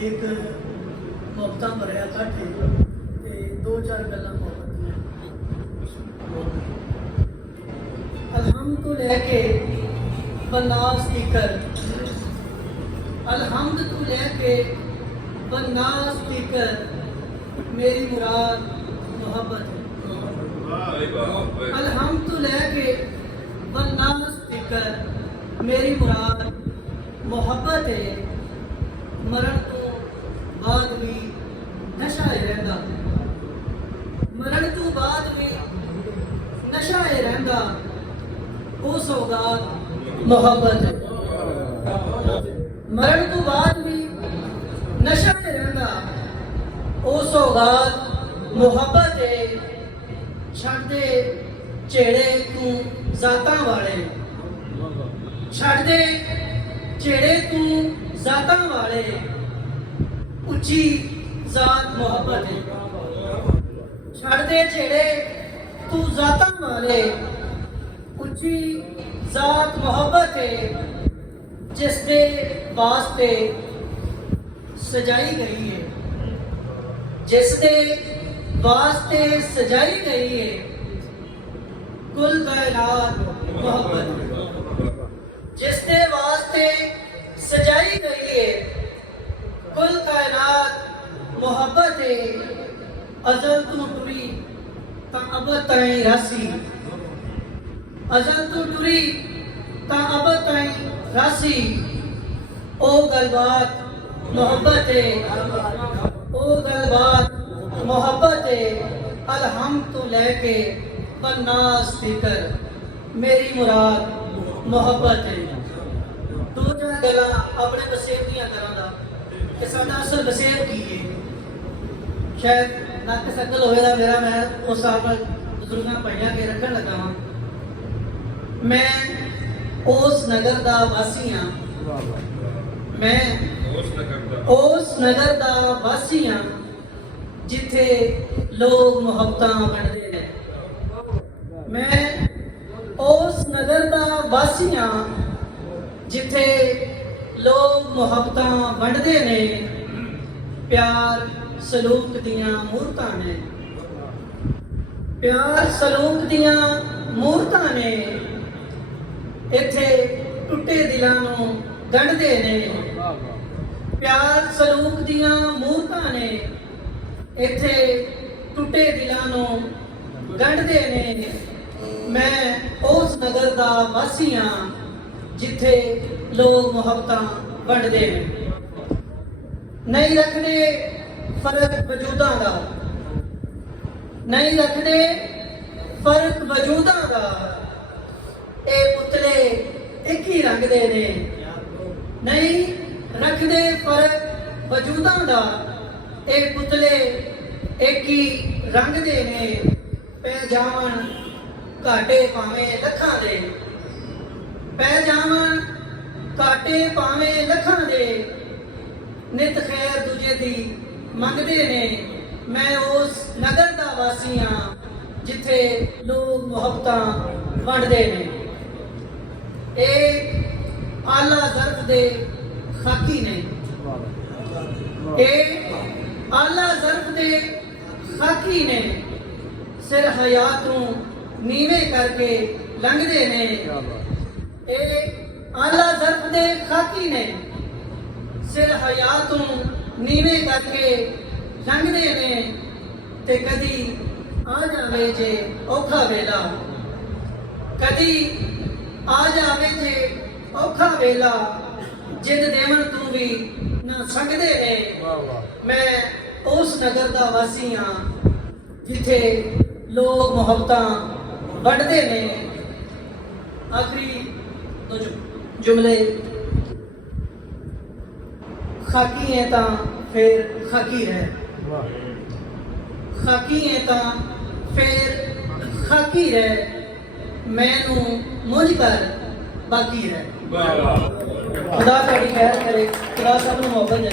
एक मुफ्ता भरिया घट है ते दो चार गल्लां मुहब्बत ਦੀਆਂ। अलहम्द तो लैके बन्नास तिकर, अलहम्द तो लैके बन्नास तिकर मेरी मुराद मोहब्बत है। अलहम्द तो लैके बन्नास तिकर मेरी मुराद मोहब्बत है। मरण तो बाद भी नशा है रहंदा, मरण तो बाद भी नशा है रहंदा, वो सौगात मोहब्बत है। मरण तो बाद भी नशा है रहंदा, वो सौगात मोहब्बत है। छड़ दे झेड़े तू जातां वाले, छड़ दे झेड़े तू जातां वाले, उच्ची जात मोहब्बत है। छड़ दे झेड़े तू जातां वाले, उच्ची जात मोहब्बत है। जिस दे वास्ते सजाई गई है, जिस दे वास्ते सजाई गई है, कुल कायनात मोहब्बत है। जिस दे वास्ते सजाई गई है, कुल कायनात मोहब्बत है। अजल तू टुरी ता अब ताईं रासी, अजल तू टुरी ता अब ताईं रासी, ओ गलबात मोहब्बत है, ओ गलबात मोहब्बत है। अलहम्द तो लैके बन्नास तिकर मेरी मुराद मोहब्बत है। दो चार गल्लां अपने वसेब दियां करां दा कि साडा असल वसेब की है। शायद नक सकल होएगा मेरा, मैं उस हिसाब नाल बुजुर्गां पाइयां के रखण लगा वां। मैं उस नगर दा वासी हां, मैं उस नगर दा वासी हां जिथे लोग मुहब्बतां वंडदे ने। मैं उस नगर दा वासी हां जिथे लोग मुहब्बतां वंडदे ने। प्यार सलूक दियां मूरतां ने, प्यार सलूक दियां मूरतां ने। इथे टुटे दिलां नूं गंढदे ने। प्यार सलूक दियां मूरतां ने, इथे टुटे दिलां नूं गंढदे ने। मैं उस नगर दा वासी हां जिथे लोग मुहब्बतां वंडदे ने। नहीं रखदे फर्क वजूदां दा, नहीं रखदे फर्क वजूदां दा। ए पुतले एक ही रंग दे ने, नहीं रखदे फर्क वजूदां दा। ए पुतले एक ही रंग दे ने। पै जावन घाटे भावें लखां दे, पै जावन घाटे भावें लखां दे। नित खैर दूजे दी मंगदे ने। मैं उस नगर दा वासी हां जिथे लोग मुहब्बतां वंडदे ने। ए आला ज़र्फ दे खाकी ने, ए आला ज़र्फ दे खाकी ने। सिर हयातों नीवे करके लंघदे ने। ए आला ज़र्फ दे खाकी ने, सिर हयातों नीवे करके लंघदे ने। ते कदी आ जावे जे औखा वेला, कदी आ जावे जे औखा वेला। जिद देवन तू भी ना सकदे ने। मैं उस नगर दा वासी हां जिथे लोग मुहब्बतां वंडदे ने। आखिरी दो जुमले। खाकी है तां फिर खाकी रह, खाकी है तां फिर खाकी रह। मैनू मुझ कर बाकी रह। खुदा साडी खैर करे, खुदा सब नूं मोहब्बत दे।